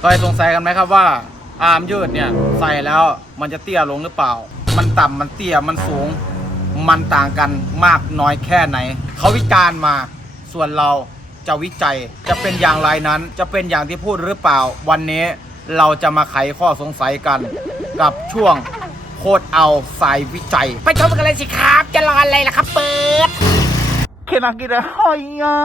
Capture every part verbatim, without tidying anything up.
เคยสงสัยกันไหมครับว่าอาร์มยืดเนี่ยใส่แล้วมันจะเตี้ยลงหรือเปล่ามันต่ำมันเตี้ยมันสูงมันต่างกันมากน้อยแค่ไหนเขาวิจารณ์มาส่วนเราจะวิจัยจะเป็นอย่างไรนั้นจะเป็นอย่างที่พูดหรือเปล่าวันนี้เราจะมาไขข้อสงสัยกันกับช่วงโคตรเอาสายวิจัยไปชมกันเลยสิครับจะรออะไรล่ะครับเปิดเคนักกีฬาหอยอ่ะ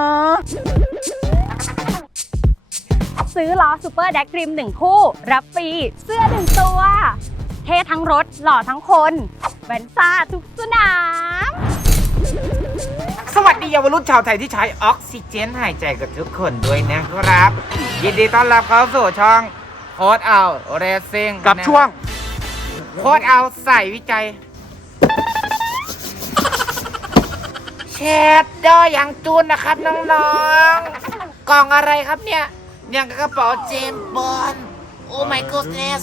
ซื้อล้อซูเปอร์แดกดรีมหนึ่งคู่รับฟรีเสื้อหนึ่งตัวเท่ทั้งรถหล่อทั้งคนแว่นตาทุกสนามสวัสดีเยาวรุ่นชาวไทยที่ใช้ออกซิเจนหายใจกับทุกคนด้วยนะครับยินดีต้อนรับเข้าสู่ช่องโค้ดเอาเรซิ่งกับช่วงโค้ดเอาใส่วิจัยแชดดออย่างจูนนะครับน้องๆกล่องอะไรครับเนี่ยอย่างกระเป๋าเจมส์บอนด์โอ้ my goodness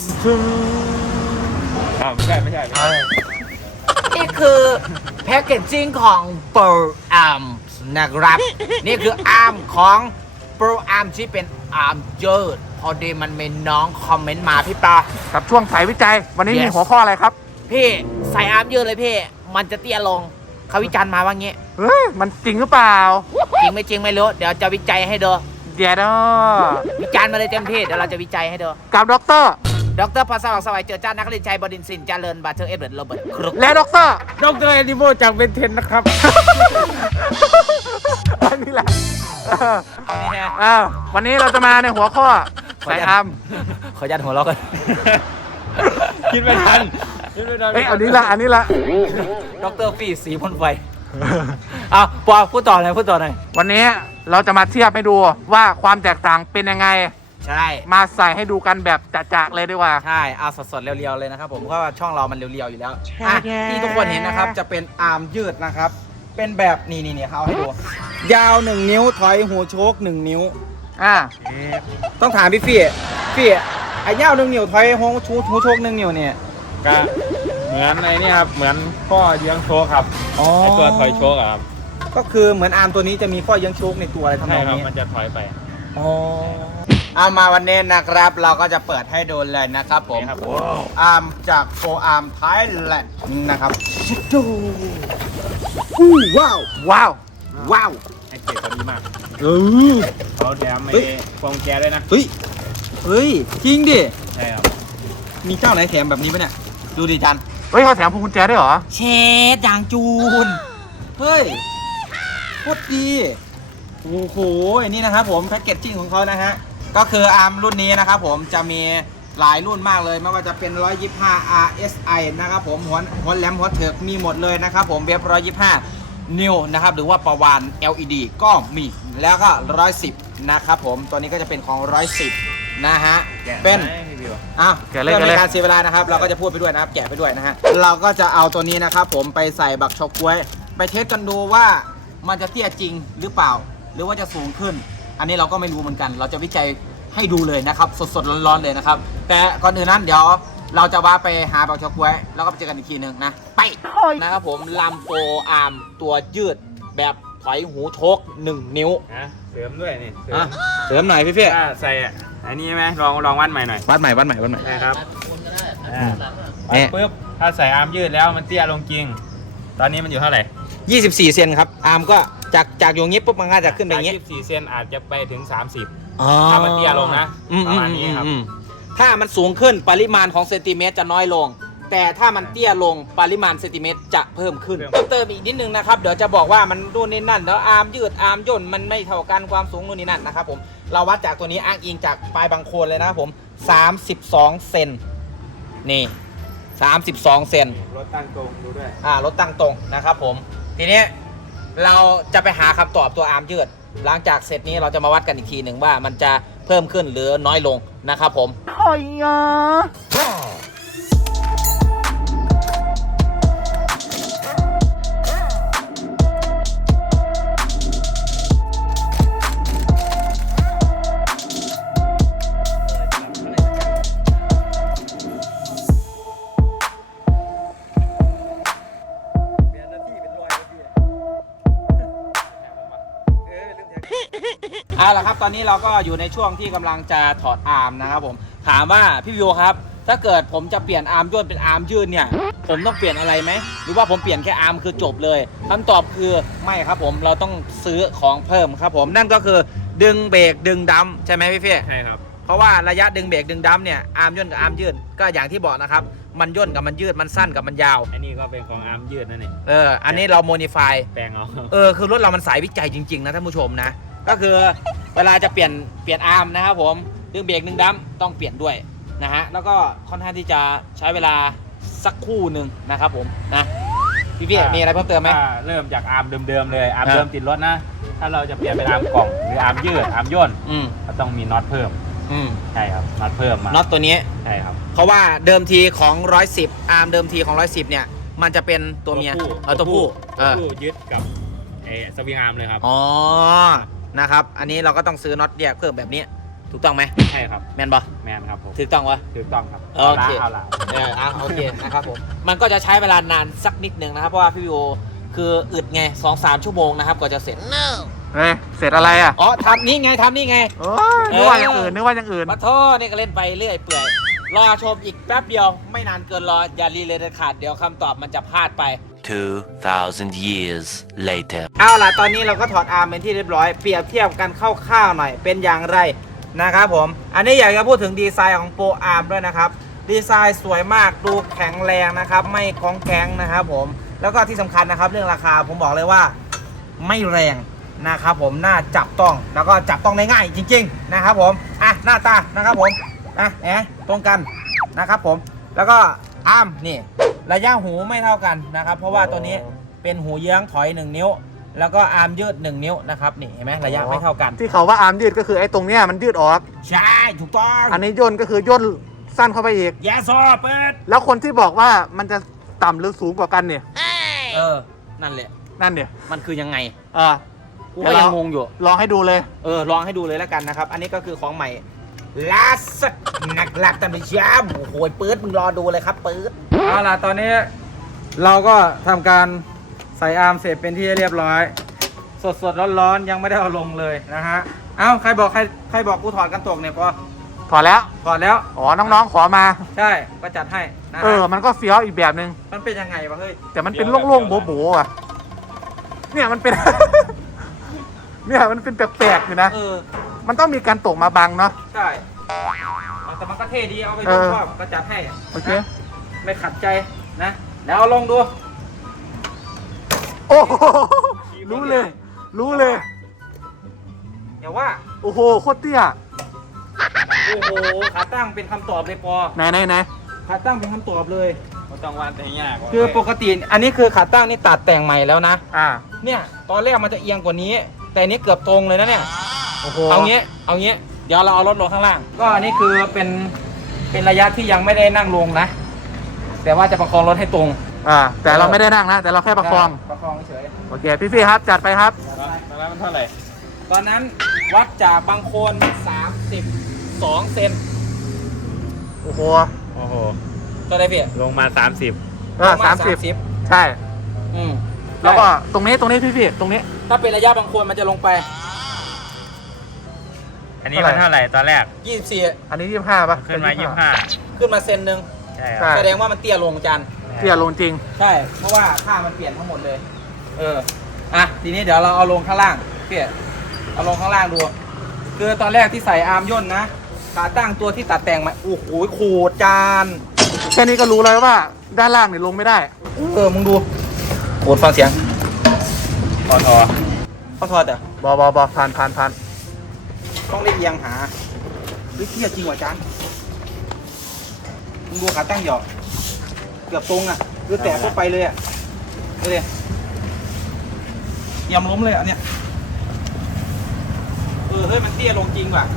อ้าวไม่ใช่ไม่ใช่ไม่ใช่นี่คือแพ็กเกจจิ้งของ Pro Arm นะครับนี่คืออาร์มของ Pro Arm ที่เป็นอาร์มยืดพอดีมันมีน้องคอมเมนต์มาพี่ปากับช่วงสายวิจัยวันนี้ yes. มีหัวข้ออะไรครับพี่ใส่อาร์มยืดเลยพี่มันจะเตี้ยลงเขาวิจารณ์มาว่างี้เฮ้ยมันจริงหรือเปล่าจริงไม่จริงไม่รู้เดี๋ยวจะวิจัยให้ดูเดี๋ยวนะวิจารณ์มาเลยเต็มที่เดี๋ยวเราจะวิจัยให้ดูกับด็อกเตอร์ดรภาษาสวัยเจอจ้านักเรียนชัยบดินทร์สินเจริญบาเทอร์เอฟเบิร์ดโรเบิร์ตครุกและด็อกเตอร์ด็อกเตอร์เอนิโมจากเบนเทนนะครับอันนี้แหละอ้าววันนี้เราจะมาในหัวข้อใส่อาร์มขอยัดหัวเราะกันคิดไม่ทันคิดไม่ทันเอ้ยอันนี้ละอันนี้ละด็อกเตอร์ฟีสีพ่นไฟอ้าวปอพูดต่อหน่อยพูดต่อหน่อยวันนี้เราจะมาเทียบให้ดูว่าความแตกต่างเป็นยังไงใช่มาใส่ให้ดูกันแบบจะๆเลยดีกว่าใช่เอาสดๆเรียวๆเลยนะครับผมเพราะว่าช่องเรามันเรียวๆอยู่แล้วที่ทุกคนเห็นนะครับจะเป็นอาร์มยืดนะครับเป็นแบบนี่นี่นี่เขาให้ดูยาวหนึ่งนิ้วถอยหัวโชกหนึ่งนิ้วอ่าต้องถามพี่ฟี่ฟี่ไอ้ยาวหนึ่งนิ้วถอยหัวชูหัวโชกหนึ่งนิ้วเนี่ยก็เหมือนไอ้นี่ครับเหมือนข้อเยื้องโชกครับไอ้ตัวถอยโชกครับก็คือเหมือนอาร์มตัวนี้จะมีข้อเยื้องโชกในตัวอะไรทำนองนี้มันจะถอยไปอ๋อเอามาวันนี้นะครับเราก็จะเปิดให้ดูเลยนะครับผมอาร์มจากโฟอาร์มไทยแลนด์นะครับดูว้าวว้าวว้าวไอเกตตัวดีมากเออเขาแถมไอ้ฟองแกด้วยนะเฮ้ยเฮ้ยจริงดิใช่ครับมีเจ้าไหนแถมแบบนี้ปะเนี่ยดูดิจันเฮ้ยเขาแถมพวงกุญแจด้วยเหรอเชดอย่างจูนเฮ้ยโคตรดีโอ้โหอันนี้นะครับผมแพ็กเกจจิ้งของเขานะฮะก็คืออาร์มรุ่นนี้นะครับผมจะมีหลายรุ่นมากเลยไม่ว่าจะเป็นหนึ่งร้อยยี่สิบห้า อาร์ เอส ไอ นะครับผมหัวหัวแหลมหัวเถิกมีหมดเลยนะครับผมเว็บหนึ่งร้อยยี่สิบห้านิวนะครับหรือว่าประวาน แอล อี ดี ก็มีแล้วก็หนึ่งร้อยสิบนะครับผมตัวนี้ก็จะเป็นของหนึ่งร้อยสิบนะฮะเป็นอ้าวเพื่อไม่การเสียเวลานะครับเราก็จะพูดไปด้วยนะครับแกะไปด้วยนะฮะเราก็จะเอาตัวนี้นะครับผมไปใส่บักช็อกกล้วยไปเทสกันดูว่ามันจะเตี้ยจริงหรือเปล่าหรือว่าจะสูงขึ้นอันนี้เราก็ไม่รู้เหมือนกันเราจะวิจัยให้ดูเลยนะครับสดๆร้อนๆเลยนะครับแต่ก่อนอื่นนั้นเดี๋ยวเราจะว่าไปหาบักช็อกกล้วยแล้วก็ไปเจอกันอีกทีหนึ่งนะไปนะครับผมลำโฟอาร์มตัวยืดแบบถอยหูโชกหนึ่งนิ้วเสริมด้วยนี่เสริมหน่อยพี่เพี่ถ้าใส่อันนี้ไหมลองลองวัดใหม่หน่อยวัดใหม่วัดใหม่วัดใหม่นะครับวัดปุ๊บถ้าใส่อาร์มยืดแล้วมันเตี้ยลงจริงตอนนี้มันอยู่เท่าไหร่ยี่สิบสี่เซนครับอาร์มก็จากจากอยู่งี้ปุ๊บมันก็จะขึ้นไปอย่างงี้ยี่สิบสี่เซนอาจจะไปถึงสามสิบถ้ามันเตี้ยลงนะประมาณนี้ครับถ้ามันสูงขึ้นปริมาณของเซนติเมตรจะน้อยลงแต่ถ้ามันเตี้ยลงปริมาณเซนติเมตรจะเพิ่มขึ้นเติมอีกนิดนึงนะครับเดี๋ยวจะบอกว่ามันนู่นนี่นั่นแล้วอาร์มยืดอาร์มย่นมันไม่เท่ากันความสูงนู่นนี่นั่นนะครับผมเราวัดจากตัวนี้อ้างอิงจากปลายบางโคนเลยนะครับผมสามสิบสองเซนนี่สามสิบสองเซนรถตั้งตรงดูด้วยอ่ารถตั้งตรงนะครับผมทีนี้เราจะไปหาคำตอบตัวอาร์มยืดหลังจากเสร็จนี้เราจะมาวัดกันอีกทีหนึ่งว่ามันจะเพิ่มขึ้นหรือน้อยลงนะครับผมหอยอ่ะเอาละครับตอนนี้เราก็อยู่ในช่วงที่กำลังจะถอดอาร์มนะครับผมถามว่าพี่วิวครับถ้าเกิดผมจะเปลี่ยนอาร์มย่นเป็นอาร์มยืดเนี่ยผมต้องเปลี่ยนอะไรไหมหรือว่าผมเปลี่ยนแค่อาร์มคือจบเลยคำตอบคือไม่ครับผมเราต้องซื้อของเพิ่มครับผมนั่นก็คือดึงเบรกดึงดัมใช่ไหมพี่เฟ่ใช่ครับเพราะว่าระยะดึงเบรกดึงดัมเนี่ยอาร์มย่นกับอาร์มยืดก็อย่างที่บอกนะครับมันย่นกับมันยืดมันสั้นกับมันยาวอันนี้ก็เป็นของอาร์มยืดนั่นเองเอออันนี้เราโมดิฟายแปลงเอาเออคือรถเรามันสายวิจัยจริงๆนะท่านผู้ชมนะก็คือเวลาจะเปลี่ยนเปลี่ยนอาร์มนะครับผมดึงเบรกดึงดัมต้องเปลี่ยนด้วยนะฮะแล้วก็ค่อนข้างที่จะใช้เวลาสักครู่หนึ่งนะครับผมนะพี่พี่มีอะไรเพิ่มเติมไหมถ้าเริ่มจากอาร์มเดิมๆเลยอาร์มอ่าเดิมติดรถนะ ถ้าเราจะเปลี่ยนเป็นอาร์มกล่องหรืออาร์มยืดอาร์มย่นอืมก็ต้องมีน็อตเพิ่มอืมใช่ครับน็อตเพิ่มมาน็อตตัวนี้ใช่ครับเพราะว่าเดิมทีของร้อยสิบอาร์มเดิมทีของร้อยสิบเนี่ยมันจะเป็นตัวเมียเออตัวผู้เอตัวอผู้ยึดกับไอ้สวิงอาร์มเลยครับอ๋อนะครับอันนี้เราก็ต้องซื้อน็อตแยกเพิ่มแบบนี้ถูกต้องไหมใช่ครับแมนบอแมนครับผมถูกต้องวะถูกต้องครับโอเคเอาละเอออ่ะโอเคนะครับผม มันก็จะใช้เวลานานสักนิดนึงนะครับ เพราะว่าพี่วิวคืออึดไงสองสามชั่วโมงนะครับกว่าจะเสร็จเฮ้ยเสร็จอะไรอ่ะอ๋อทำนี่ไงทำนี่ไงโอ้ยนึกว่าอย่างอื่นนึกว่าอย่างอื่นมาโทษนี่ก็เล่นไปเรื่อยเปื่อย รอชมอีกแป๊บเดียวไม่นานเกินรอ อย่ารีเลยเด็ดขาดเดี๋ยวคำตอบมันจะพลาดไป two thousand years later เอาล่ะ ตอนนี้เราก็ถอดอาร์มเป็นที่เรียบร้อย เปรียบเทียบกันคร่าวๆหน่อย เป็นอย่างไรนะครับผม อันนี้อยากจะพูดถึงดีไซน์ของโปรอาร์มด้วยนะครับ ดีไซน์สวยมาก ดูแข็งแรงนะครับ ไม่ก้องแก๊งนะครับผม แล้วก็ที่สำคัญนะครับเรื่องราคาผมบอกเลยว่าไม่แรงนะครับผมน่าจับต้อง แล้วก็จับต้องได้ง่ายจริงๆนะครับผม อ่ะหน้าตานะครับผม อ่ะแอะตรงกันนะครับผม แล้วก็อาร์มนี่ระยะหูไม่เท่ากันนะครับ เพราะว่าตัวนี้เป็นหูเยื้องถอยหนึ่งนิ้ว แล้วก็อาร์มยืดหนึ่งนิ้วนะครับนี่เห็นไหมระยะไม่เท่ากันที่เขาว่าอาร์มยืดก็คือไอ้ตรงเนี้ยมันยืดออกใช่ถูกต้องอันนี้ย่นก็คือย่นสั้นเข้าไปอีกแย่ซอเปิดแล้วคนที่บอกว่ามันจะต่ำหรือสูงกว่ากันเนี่ยเออนั่นแหละนั่นเนี่ยมันคือยังไงอ่ากูก็ยังงงอยู่ลองให้ดูเลยเออลองให้ดูเลยแล้วกันนะครับ อันนี้ก็คือของใหม่ล่าสุดหนักหลักแต่ไม่ช้าโอ้โหปื๊ดมึงรอดูเลยครับปื๊ดเอาล่ะตอนนี้เราก็ทำการใส่อาร์มเสร็จเป็นที่เรียบร้อย สดสดร้อนร้อนๆยังไม่ได้เอาลงเลยนะฮะเอ้าใครบอกใครใครบอกกูถอดกันตกเนี่ยพอถอดแล้วถอดแล้วอ๋อ น้องๆ ขอมาใช่ก็จัดให้นะเออฮะมันก็เฟี้ยวอีกแบบนึงมันเป็นยังไงวะเฮ้ยแต่มันเป็นโล่งๆ โบ๋ๆอ่ะ เนี่ยมันเป็น เนี่ยมันเป็นแปลกๆอยู่นะเออมันต้องมีการตกมาบังเนาะใช่เอาแต่มันก็เท่ดีเอาไปเอดูอชอบก็จัดให้โอเคนะไม่ขัดใจนะเดี๋ยวเอาลงดูโอ้โหรู้เลย รู้เลยอย่าว่าโอ้โห โคตรเตี้ยโอ้โหขาตั้งเป็นคำตอบเลยปอไหนไหนไหนขาตั้งเป็นคำตอบเลยก็ต้องวาดให้ยากคือปกติอันนี้คือขาตั้งนี่ตัดแต่งใหม่แล้วนะอ่าเนี่ยตอนแรกมันจะเอียงกว่านี้ แต่อันนี้เกือบตรงเลยนะเนี่ยโอ้โหเอางี้เอางี้เดี๋ยวเราเอารถลงข้างล่าง ก็อันนี้คือเป็นเป็นระยะที่ยังไม่ได้นั่งลงนะ แต่ว่าจะประคองรถให้ตรงอ่า แต่เราไม่ได้นั่งนะ แต่เราแค่ประคองประคองเฉยโอเค พี่ฟี่ครับ จัดไปครับตอนนั้นมันเท่าไหร่ตอนนั้นวัดจากบางโคนสามสิบสองเซนโอ้โหโอ้โหก็ได้เพี่ยลงมาสามสิบเออสามสิบใช่อืมแล้วก็ตรงนี้ ตรงนี้พี่ฟี่ตรงนี้ถ้าเป็นระยะบางโคนมันจะลงไปอันนี้มันเท่าไหร่ตอนแรกยี่สิบสี่อันนี้ยี่สิบห้าป่ะขึ้นมายี่สิบห้าขึ้นมาเซนหนึ่งใช่คใช่รับแสดงว่ามันเตี้ยลงจันเตี้ยลงจริงใช่ เพราะว่าค่ามันเปลี่ยนทั้งหมดเลย เออ อ่ะ ทีนี้เดี๋ยวเราเอาลงข้างล่างเพี่ยเอาลงข้างล่างดู คือตอนแรกที่ใส่อาร์มย่นนะ ขาตั้งตัวที่ตัดแต่งมา โอ้โหโขดจานแค่นี้ก็รู้เลยว่าด้านล่างเนี่ยลงไม่ได้เออ มึงดูโขดฟังเสียงพอทอเขาทอดอ่ะบอบอบอผ่านผ่านผ่านต้องได้เอียงหาเฮ้ยเทียจริงว่ะจานมึงดูขาตั้งหยอกเกือบตรงอ่ะคือแตะเข้าไปเลยอ่ะดูดิยำล้มเลยอ่ะเนี่ย เออ เฮ้ย มันเตี้ยลงจริงว่ะ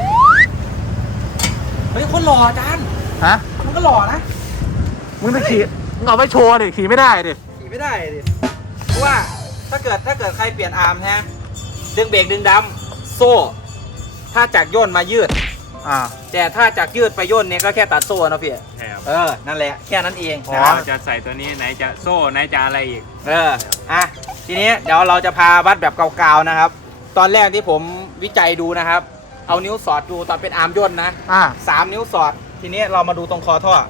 เฮ้ย คนหล่ออาจารย์ฮะมันก็หล่อนะมึงจะขี่มึงเอาไปโชว์ดิขี่ไม่ได้ดิขี่ไม่ได้ดิ เพราะว่าถ้าเกิดถ้าเกิดใครเปลี่ยนอาร์มฮะ ดึงเบรกดึงดัมโซ่ ถ้าจากย่นมายืดอ่าแต่ถ้าจากยืดไปย่นเนี่ยก็แค่ตัดโซ่นะพี่ใช่ครับเออ นั่นแหละ แค่นั้นเองอ๋อนะครับเราจะใส่ตัวนี้ไหนจะโซ่ไหนจะอะไรอีกเออ อ่ะ ทีนี้เดี๋ยวเราจะพาวัดแบบเก่าๆนะครับตอนแรกที่ผมวิจัยดูนะครับ เอานิ้วสอดดูตอนเป็นอาร์มย่นนะอ่าสามนิ้วสอด ทีนี้เรามาดูตรงคอท่อ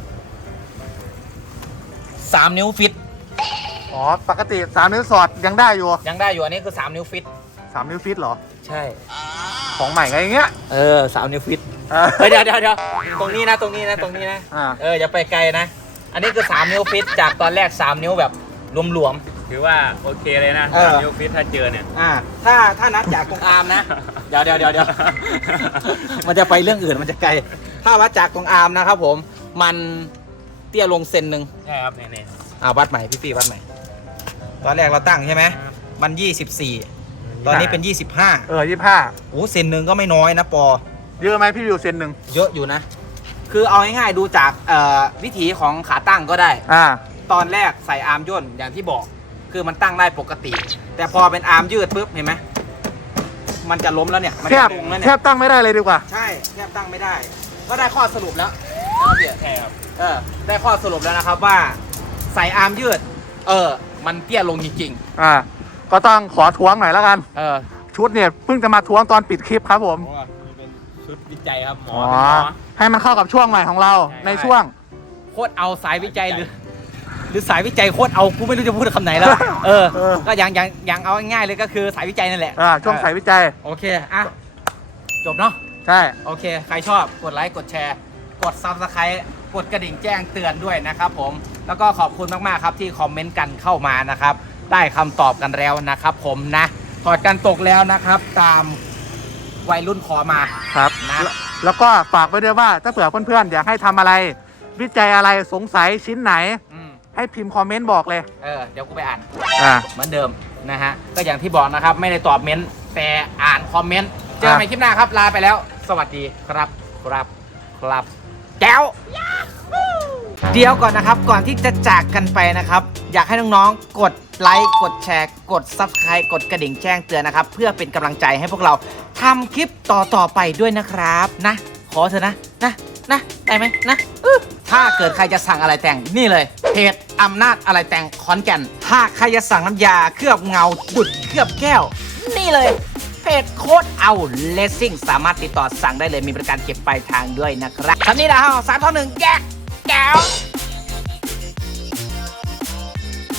สามนิ้วฟิตอ๋อ ปกติสามนิ้วสอดยังได้อยู่ยังได้อยู่อันนี้คือสามนิ้วฟิตสามนิ้วฟิตเหรอใช่ของใหม่ก็อย่างเงี้ยเออสามนิ้วฟิตเออเฮ้ยเดี๋ยวเดี๋ยวเดี๋ยวตรงนี้นะตรงนี้นะตรงนี้นะอ่าเอออย่าไปไกลนะ อันนี้คือสามนิ้วฟิตจากตอนแรกสามนิ้วแบบหลวมถือว่าโอเคเลยนะเออสามนิ้วฟิตถ้าเจอเนี่ยๆอ่าถ้าถ้านัดจากตรงอาร์มนะ เดี๋ยวเดี๋ยวเดี๋ยวเดี๋ยวมันจะไปเรื่องอื่นมันจะไกล ถ้าวัดจากตรงอาร์มนะครับผมมันเตี้ยลงเซนหนึ่งใช่ครับเนี่ยเนี่ยอ่าวัดใหม่พี่พี่วัดใหม่ ตอนแรกเราตั้งใช่ไหมมันยี่สิบสี่ตอนนี้เป็นยี่สิบห้าเออยี่ห้าโอ้เซนหนึ่งก็ไม่น้อยนะปอเยอะไหมพี่วิวเซนหนึ่งเยอะอยู่นะ คือเอาง่ายๆดูจากเอ่อวิถีของขาตั้งก็ได้อ่าตอนแรกใส่อาร์มย่นอย่างที่บอก คือมันตั้งได้ปกติ แต่พอเป็นอาร์มยืดปุ๊บเห็นไหมมันจะล้มแล้วเนี่ยมันแทจะบตรงแล้วแทเนี่ยบตั้งไม่ได้เลยดีกว่าใช่แทบตั้งไม่ได้ ก็ได้ข้อสรุปแล้วนะครับพี่ใช่ครับเออได้ข้อสรุปแล้วนะครับว่าใส่อาร์มยืด เออ มันเตี้ยลงจริงอ่า ก็ต้องขอท้วงหน่อยแล้วกันๆเออชุดเนี่ยเพิ่งจะมาท้วงตอนปิดคลิปครับผมเพราะว่ามันเป็นชุดวิจัยครับหมออ๋อเป็นหมอให้มันเข้ากับช่วงใหม่ของเราใช่ในช่วงโคตรเอาสายวิจัยหรือ หรือสายวิจัยโคตรเอากูไม่รู้จะพูดคำไหนแล้ว เออเออก็อย่างอย่างอย่างเอาง่ายๆเลยก็คือสายวิจัยนั่นแหละอ่า ช่วงสายวิจัยโอเค อ่ะ จบเนาะใช่โอเค ใครชอบกดไลค์ กดแชร์ กด Subscribe กดกระดิ่งแจ้งเตือนด้วยนะครับผม แล้วก็ขอบคุณมาก ๆ ครับที่คอมเมนต์กันเข้ามานะครับ ได้คำตอบกันแล้วนะครับผมนะ ถอดกันตกแล้วนะครับ ตามวัยรุ่นขอมาครับนะแล้วแล้วก็ฝากไว้ด้วยว่า ถ้าเผื่อเพื่อนๆ อยากให้ทำอะไร วิจัยอะไรสงสัยชิ้นไหนอืมให้พิมพ์คอมเมนต์บอกเลยเออ เดี๋ยวกูไปอ่านอ่าเหมือนเดิมนะฮะ ก็อย่างที่บอกนะครับ ไม่ได้ตอบเม้นต์แต่อ่านคอมเมนต์ เจอกันใหม่คลิปหน้าครับ ลาไปแล้ว สวัสดีครับ ครับ ครับ แก้ว เดี๋ยวก่อนนะครับ ก่อนที่จะจากกันไปนะครับ อยากให้น้องๆ กดไลค์ กดแชร์ กด Subscribe กดกระดิ่งแจ้งเตือนนะครับ เพื่อเป็นกำลังใจให้พวกเราทำคลิปต่อๆไปด้วยนะครับนะ ขอเถอะนะ นะ นะได้ไหมนะอื้อถ้าเกิดใครจะสั่งอะไรแต่งนี่เลยเพจอำนาจอะไรแต่งขอนแก่นถ้าใครจะสั่งน้ำยาเคลือบเงาดุดเคลือบแก้ว นี่เลยเพจโคตรเอาเลสซิ่งสามารถติดต่อสั่งได้เลยมีบริการเก็บปลายทางด้วยนะครับคำนี้นะฮะสามท่อหนึ่งแก้แก้ว